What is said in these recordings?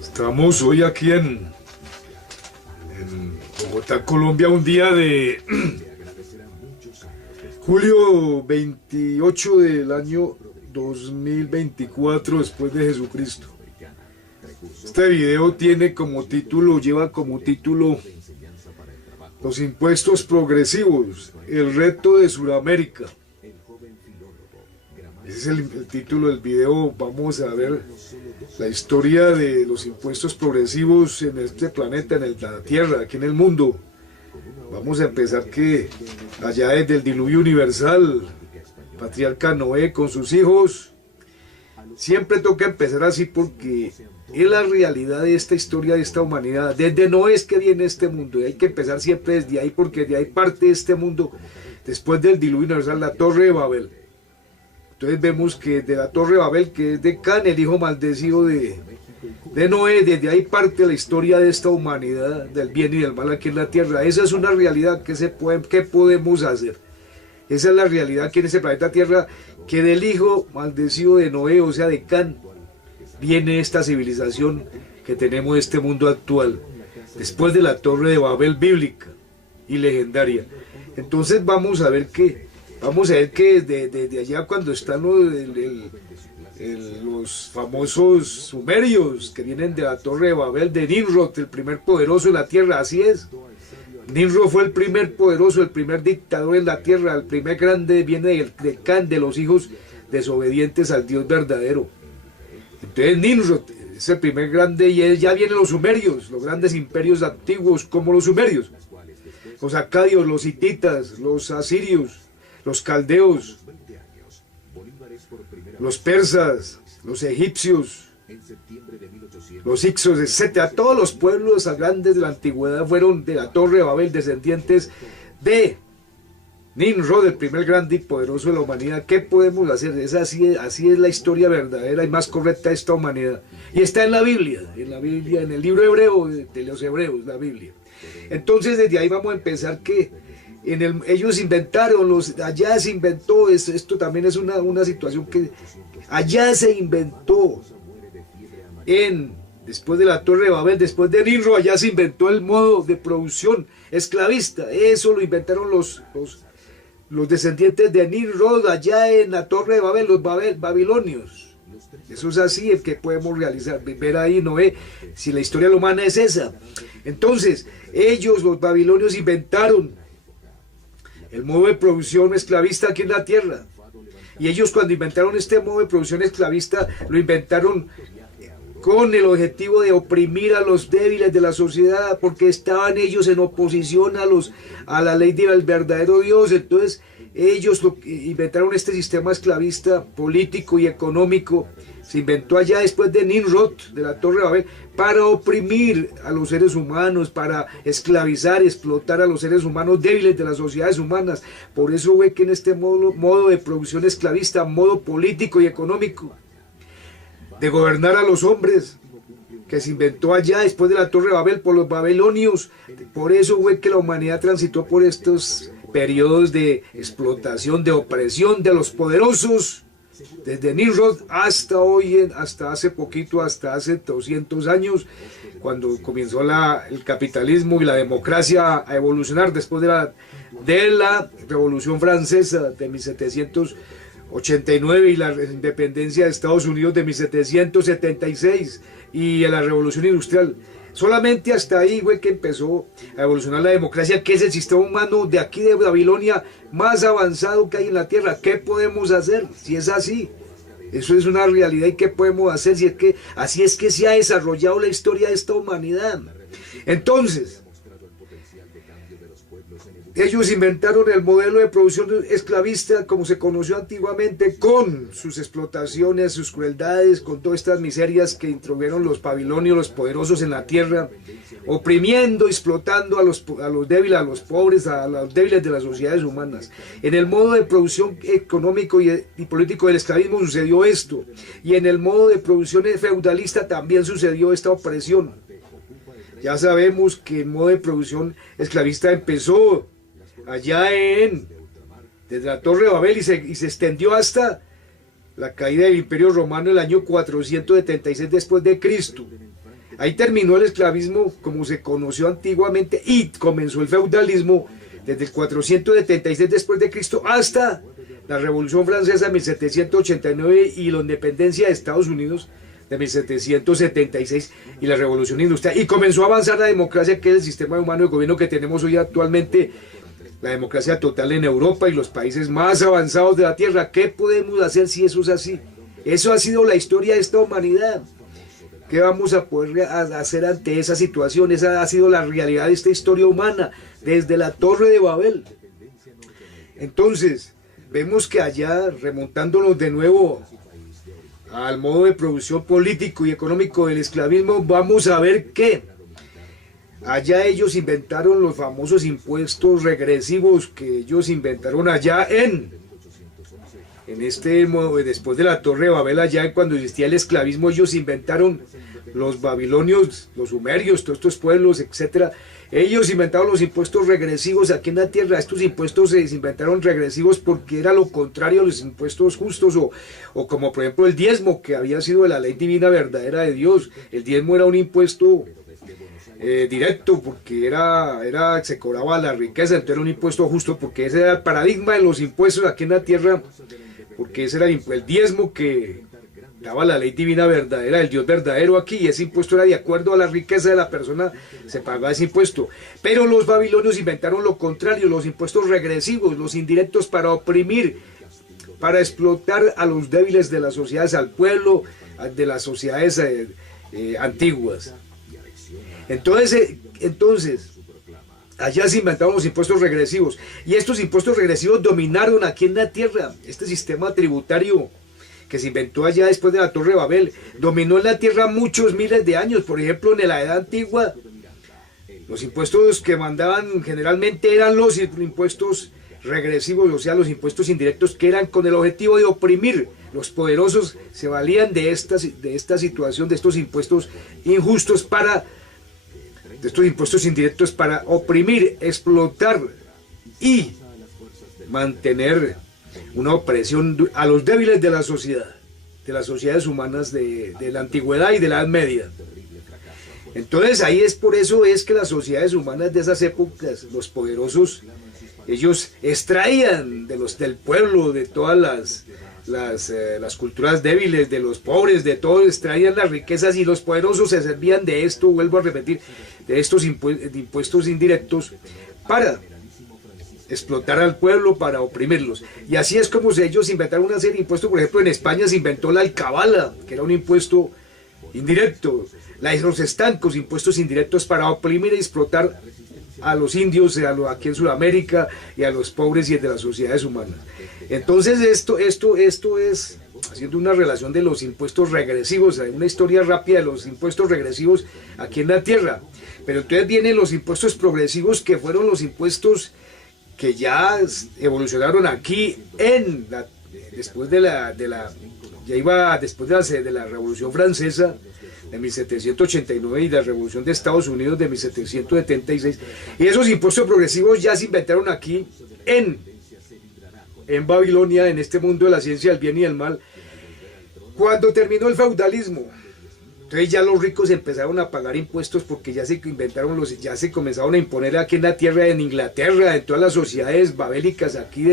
Estamos hoy aquí en Bogotá, Colombia, un día de julio 28 del año 2024 después de Jesucristo. Este video tiene como título, lleva como título Los impuestos progresivos, el reto de Sudamérica. Ese es el título del video. Vamos a ver la historia de los impuestos progresivos en este planeta, en la Tierra, aquí en el mundo. Vamos a empezar que allá desde el diluvio universal, patriarca Noé con sus hijos. Siempre toca empezar así porque es la realidad de esta historia, de esta humanidad. Desde Noé es que viene este mundo y hay que empezar siempre desde ahí porque de ahí parte este mundo. Después del diluvio universal, la Torre de Babel. Entonces vemos que de la Torre de Babel, que es de Can, el hijo maldecido de Noé, desde ahí parte la historia de esta humanidad, del bien y del mal aquí en la tierra. Esa es una realidad. ¿Qué podemos hacer? Esa es la realidad aquí en ese planeta Tierra, que del hijo maldecido de Noé, o sea de Can, viene esta civilización que tenemos en este mundo actual, después de la Torre de Babel bíblica y legendaria. Entonces vamos a ver que desde allá cuando están los famosos sumerios que vienen de la Torre de Babel, de Nimrod, el primer poderoso en la tierra, así es. Nimrod fue el primer poderoso, el primer dictador en la tierra, el primer grande, viene de Can, de los hijos desobedientes al Dios verdadero. Entonces Nimrod es el primer grande y ya vienen los sumerios, los grandes imperios antiguos como los sumerios, los acadios, los hititas, los asirios, los caldeos, los persas, los egipcios, los hicsos, etc. Todos los pueblos grandes de la antigüedad fueron de la Torre de Babel, descendientes de Nimrod, el primer grande y poderoso de la humanidad. ¿Qué podemos hacer? Así es la historia verdadera y más correcta de esta humanidad. Y está en la Biblia, en el libro hebreo de los hebreos, la Biblia. Entonces desde ahí vamos a empezar que ellos inventaron, allá se inventó, esto también es una situación que allá se inventó, después de la Torre de Babel, después de Nimrod, allá se inventó el modo de producción esclavista. Eso lo inventaron los descendientes de Nimrod allá en la Torre de Babel, los babilonios. Eso es así, el que podemos realizar, ver ahí, Noé, si la historia humana es esa. Entonces, ellos, los babilonios, inventaron el modo de producción esclavista aquí en la tierra. Y ellos cuando inventaron este modo de producción esclavista, lo inventaron con el objetivo de oprimir a los débiles de la sociedad, porque estaban ellos en oposición a la ley del verdadero Dios. Entonces ellos inventaron este sistema esclavista político y económico. Se inventó allá después de Nimrod, de la Torre de Babel, para oprimir a los seres humanos, para esclavizar, explotar a los seres humanos débiles de las sociedades humanas. Por eso ve que en este modo de producción esclavista, modo político y económico, de gobernar a los hombres, que se inventó allá después de la Torre de Babel por los babilonios. Por eso ve que la humanidad transitó por estos periodos de explotación, de opresión de los poderosos, desde Nimrod hasta hoy, hasta hace poquito, hasta hace 200 años, cuando comenzó el capitalismo y la democracia a evolucionar después de la Revolución Francesa de 1789 y la independencia de Estados Unidos de 1776 y la Revolución Industrial. Solamente hasta ahí fue que empezó a evolucionar la democracia, que es el sistema humano de aquí de Babilonia más avanzado que hay en la tierra. ¿Qué podemos hacer si es así? Eso es una realidad. ¿Y qué podemos hacer si es que así es que se ha desarrollado la historia de esta humanidad? Entonces, ellos inventaron el modelo de producción esclavista como se conoció antiguamente, con sus explotaciones, sus crueldades, con todas estas miserias que introdujeron los babilonios, los poderosos en la tierra, oprimiendo, explotando a los débiles, a los pobres, a los débiles de las sociedades humanas. En el modo de producción económico y político del esclavismo sucedió esto, y en el modo de producción feudalista también sucedió esta opresión. Ya sabemos que el modo de producción esclavista empezó allá desde la Torre de Babel y se extendió hasta la caída del Imperio Romano en el año 476 después de Cristo. Ahí terminó el esclavismo como se conoció antiguamente y comenzó el feudalismo desde el 476 después de Cristo hasta la Revolución Francesa de 1789 y la independencia de Estados Unidos de 1776 y la Revolución Industrial. Y comenzó a avanzar la democracia, que es el sistema humano de gobierno que tenemos hoy actualmente, la democracia total en Europa y los países más avanzados de la Tierra. ¿Qué podemos hacer si eso es así? Eso ha sido la historia de esta humanidad. ¿Qué vamos a poder hacer ante esa situación? Esa ha sido la realidad de esta historia humana desde la Torre de Babel. Entonces, vemos que allá, remontándonos de nuevo al modo de producción político y económico del esclavismo, vamos a ver que allá ellos inventaron los famosos impuestos regresivos que ellos inventaron allá después de la Torre de Babel, allá cuando existía el esclavismo, ellos inventaron los babilonios, los sumerios, todos estos pueblos, etcétera. Ellos inventaron los impuestos regresivos aquí en la tierra. Estos impuestos se inventaron regresivos porque era lo contrario a los impuestos justos, o como por ejemplo el diezmo, que había sido de la ley divina verdadera de Dios. El diezmo era un impuesto directo porque se cobraba la riqueza, entonces era un impuesto justo porque ese era el paradigma de los impuestos aquí en la tierra, porque ese era el diezmo que daba la ley divina verdadera del Dios verdadero aquí, y ese impuesto era de acuerdo a la riqueza de la persona, se pagaba ese impuesto. Pero los babilonios inventaron lo contrario, los impuestos regresivos, los indirectos, para oprimir, para explotar a los débiles de las sociedades, al pueblo de las sociedades antiguas. Entonces, allá se inventaron los impuestos regresivos, y estos impuestos regresivos dominaron aquí en la tierra. Este sistema tributario que se inventó allá después de la Torre de Babel dominó en la tierra muchos miles de años. Por ejemplo, en la Edad Antigua, los impuestos que mandaban generalmente eran los impuestos regresivos, o sea, los impuestos indirectos, que eran con el objetivo de oprimir. Los poderosos se valían de esta situación, de estos impuestos injustos, de estos impuestos indirectos, para oprimir, explotar y mantener una opresión a los débiles de la sociedad, de las sociedades humanas de la antigüedad y de la Edad Media. Entonces por eso es que las sociedades humanas de esas épocas, los poderosos, ellos extraían del pueblo, de todas las culturas débiles, de los pobres, de todos, extraían las riquezas, y los poderosos se servían de esto, vuelvo a repetir, de estos impuestos indirectos para explotar al pueblo, para oprimirlos. Y así es como ellos inventaron una serie de impuestos. Por ejemplo, en España se inventó la alcabala, que era un impuesto indirecto, los estancos, impuestos indirectos para oprimir y explotar a los indios, aquí en Sudamérica, y a los pobres y de las sociedades humanas. Entonces esto es haciendo una relación de los impuestos regresivos, una historia rápida de los impuestos regresivos aquí en la tierra. Pero entonces vienen los impuestos progresivos, que fueron los impuestos que ya evolucionaron aquí después de la Revolución Francesa de 1789 y la Revolución de Estados Unidos de 1776. Y esos impuestos progresivos ya se inventaron aquí en Babilonia, en este mundo de la ciencia del bien y del mal, cuando terminó el feudalismo. Entonces ya los ricos empezaron a pagar impuestos porque ya se comenzaron a imponer aquí en la tierra, en Inglaterra, en todas las sociedades babélicas, aquí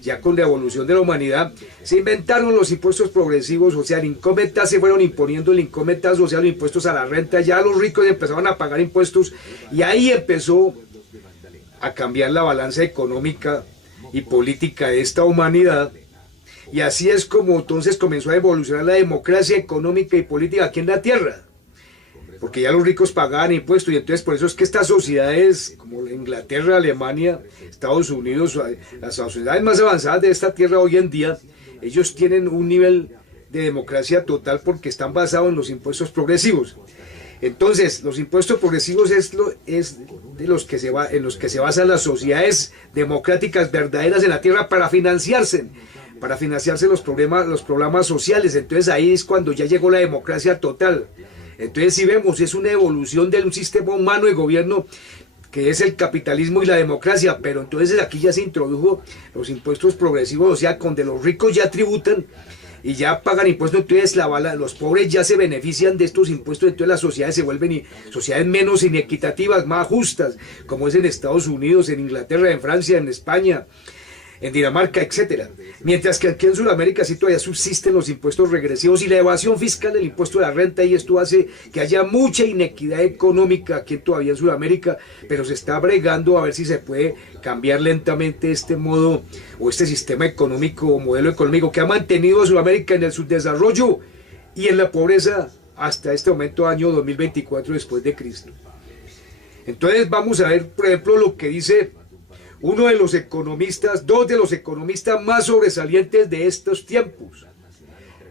ya con la evolución de la humanidad, se inventaron los impuestos progresivos, o sea, el income tax, se fueron imponiendo el income tax, o sea, los impuestos a la renta. Ya los ricos empezaron a pagar impuestos, y ahí empezó a cambiar la balanza económica y política de esta humanidad. Y así es como entonces comenzó a evolucionar la democracia económica y política aquí en la tierra, porque ya los ricos pagaban impuestos. Y entonces por eso es que estas sociedades como Inglaterra, Alemania, Estados Unidos, las sociedades más avanzadas de esta tierra hoy en día, ellos tienen un nivel de democracia total porque están basados en los impuestos progresivos. Entonces, los impuestos progresivos es en los que se basan las sociedades democráticas verdaderas en la tierra para financiarse los problemas sociales. Entonces ahí es cuando ya llegó la democracia total. Entonces, si vemos, es una evolución de un sistema humano de gobierno que es el capitalismo y la democracia. Pero entonces aquí ya se introdujo los impuestos progresivos, o sea, donde los ricos ya tributan y ya pagan impuestos, entonces los pobres ya se benefician de estos impuestos, entonces las sociedades se vuelven sociedades menos inequitativas, más justas, como es en Estados Unidos, en Inglaterra, en Francia, en España, en Dinamarca, etcétera. Mientras que aquí en Sudamérica sí todavía subsisten los impuestos regresivos y la evasión fiscal del impuesto de la renta, y esto hace que haya mucha inequidad económica aquí todavía en Sudamérica, pero se está bregando a ver si se puede cambiar lentamente este modo o este sistema económico o modelo económico que ha mantenido a Sudamérica en el subdesarrollo y en la pobreza hasta este momento, año 2024 después de Cristo. Entonces vamos a ver, por ejemplo, lo que dice uno de los economistas, dos de los economistas más sobresalientes de estos tiempos,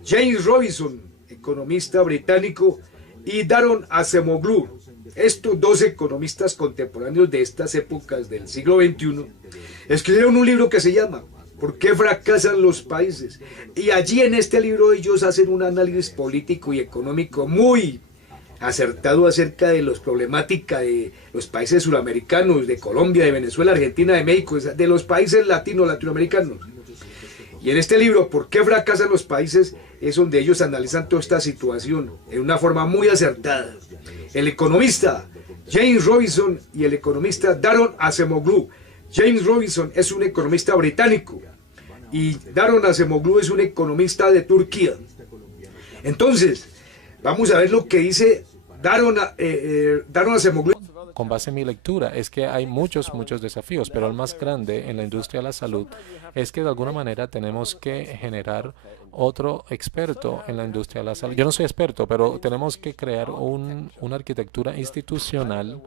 James Robinson, economista británico, y Daron Acemoglu. Estos dos economistas contemporáneos de estas épocas del siglo XXI escribieron un libro que se llama ¿Por qué fracasan los países? Y allí en este libro ellos hacen un análisis político y económico muy acertado acerca de las problemáticas de los países suramericanos, de Colombia, de Venezuela, Argentina, de México, de los países latinoamericanos. Y en este libro, ¿Por qué fracasan los países?, es donde ellos analizan toda esta situación en una forma muy acertada. El economista James Robinson y el economista Daron Acemoglu. James Robinson es un economista británico y Daron Acemoglu es un economista de Turquía. Entonces, vamos a ver lo que dice Daron Acemoglu. Con base en mi lectura, es que hay muchos desafíos, pero el más grande en la industria de la salud es que de alguna manera tenemos que generar otro experto en la industria de la salud. Yo no soy experto, pero tenemos que crear una arquitectura institucional.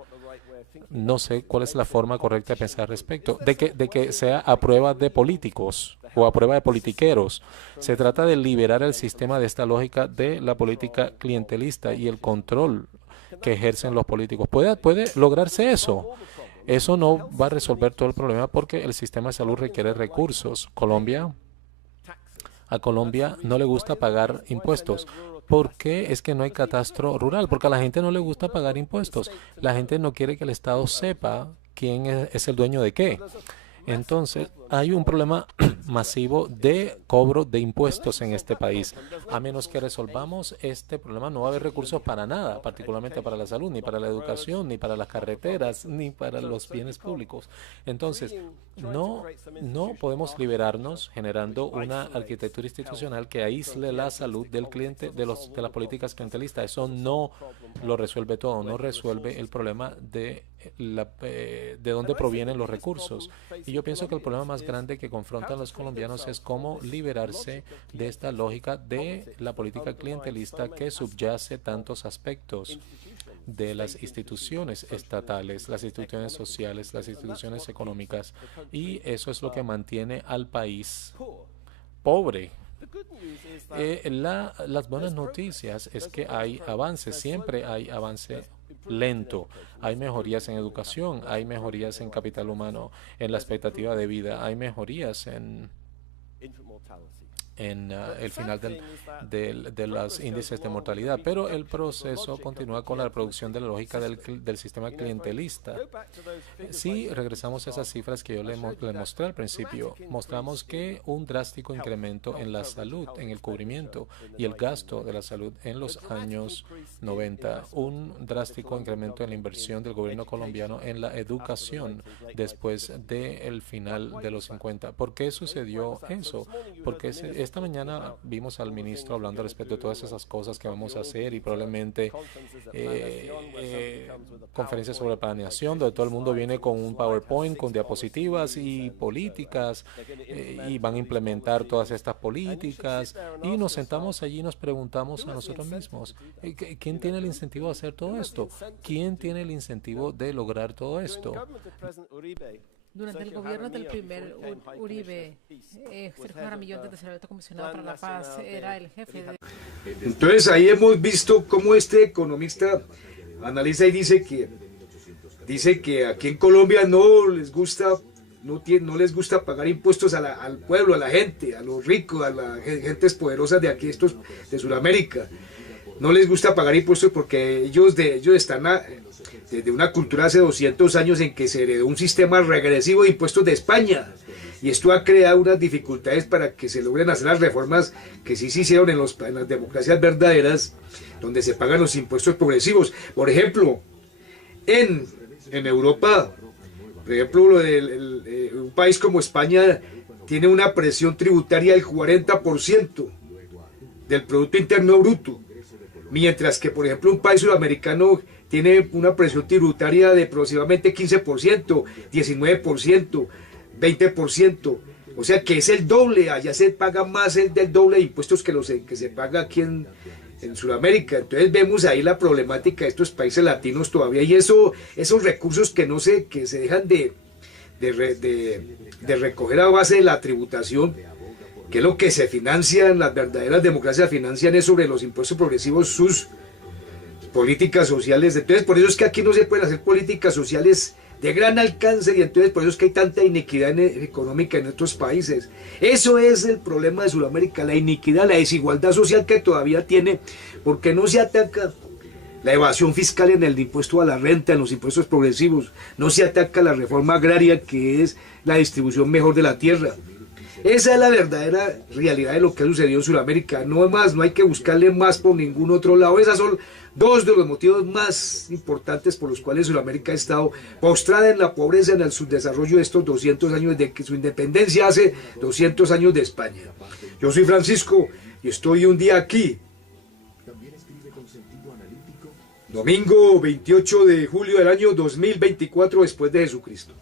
No sé cuál es la forma correcta de pensar al respecto, de que sea a prueba de políticos o a prueba de politiqueros. Se trata de liberar el sistema de esta lógica de la política clientelista y el control que ejercen los políticos. ¿Puede lograrse eso? Eso no va a resolver todo el problema porque el sistema de salud requiere recursos. A Colombia no le gusta pagar impuestos. ¿Por qué es que no hay catastro rural? Porque a la gente no le gusta pagar impuestos. La gente no quiere que el Estado sepa quién es el dueño de qué. Entonces, hay un problema masivo de cobro de impuestos en este país. A menos que resolvamos este problema, no va a haber recursos para nada, particularmente para la salud, ni para la educación, ni para las carreteras, ni para los bienes públicos. Entonces, no podemos liberarnos generando una arquitectura institucional que aísle la salud del cliente de las políticas clientelistas. Eso no lo resuelve todo, no resuelve el problema de dónde provienen los recursos. Y yo pienso que el problema más grande que confrontan los colombianos es cómo liberarse de esta lógica de la política clientelista que subyace tantos aspectos de las instituciones estatales, las instituciones sociales, las instituciones económicas, y eso es lo que mantiene al país pobre. Las buenas noticias es que hay avances, siempre hay avance lento. Hay mejorías en educación, hay mejorías en capital humano, en la expectativa de vida, hay mejorías en el final de los índices de mortalidad, pero el proceso continúa con la reproducción de la lógica del sistema clientelista. Si regresamos a esas cifras que yo le mostré al principio, mostramos que un drástico incremento en la salud, en el cubrimiento y el gasto de la salud en los años 90, un drástico incremento en la inversión del gobierno colombiano en la educación después del final de los 50. ¿Por qué sucedió eso? Porque esta mañana vimos al ministro hablando respecto de todas esas cosas que vamos a hacer y probablemente conferencias sobre planeación, donde todo el mundo viene con un PowerPoint, con diapositivas y políticas y van a implementar todas estas políticas y nos sentamos allí y nos preguntamos a nosotros mismos, ¿quién tiene el incentivo de hacer todo esto? ¿Quién tiene el incentivo de lograr todo esto? Durante el gobierno del primer Uribe, Sergio Jaramillo, desde ser alto comisionado para la paz, era el jefe de... Entonces ahí hemos visto cómo este economista analiza y dice que aquí en Colombia no les gusta pagar impuestos al pueblo, a la gente, a los ricos, a las gentes poderosas de aquí, estos de Sudamérica. No les gusta pagar impuestos porque ellos están desde una cultura hace 200 años en que se heredó un sistema regresivo de impuestos de España. Y esto ha creado unas dificultades para que se logren hacer las reformas que sí se hicieron en las democracias verdaderas, donde se pagan los impuestos progresivos. Por ejemplo, en Europa, por ejemplo, un país como España tiene una presión tributaria del 40% del Producto Interno Bruto, mientras que, por ejemplo, un país sudamericano tiene una presión tributaria de aproximadamente 15%, 19%, 20%, o sea que es el doble, allá se paga más del doble de impuestos que se paga aquí en Sudamérica. Entonces vemos ahí la problemática de estos países latinos todavía, y esos recursos que se dejan de recoger a base de la tributación, que es lo que se financian, las verdaderas democracias financian es sobre los impuestos progresivos sus políticas sociales. Entonces por eso es que aquí no se pueden hacer políticas sociales de gran alcance, y entonces por eso es que hay tanta iniquidad económica en estos países. Eso es el problema de Sudamérica, la iniquidad, la desigualdad social que todavía tiene, porque no se ataca la evasión fiscal en el impuesto a la renta, en los impuestos progresivos, no se ataca la reforma agraria, que es la distribución mejor de la tierra. Esa es la verdadera realidad de lo que ha sucedido en Sudamérica. No más, no hay que buscarle más por ningún otro lado. Esas son dos de los motivos más importantes por los cuales Sudamérica ha estado postrada en la pobreza, en el subdesarrollo de estos 200 años de que su independencia, hace 200 años de España. Yo soy Francisco y estoy un día aquí, domingo 28 de julio del año 2024 después de Jesucristo.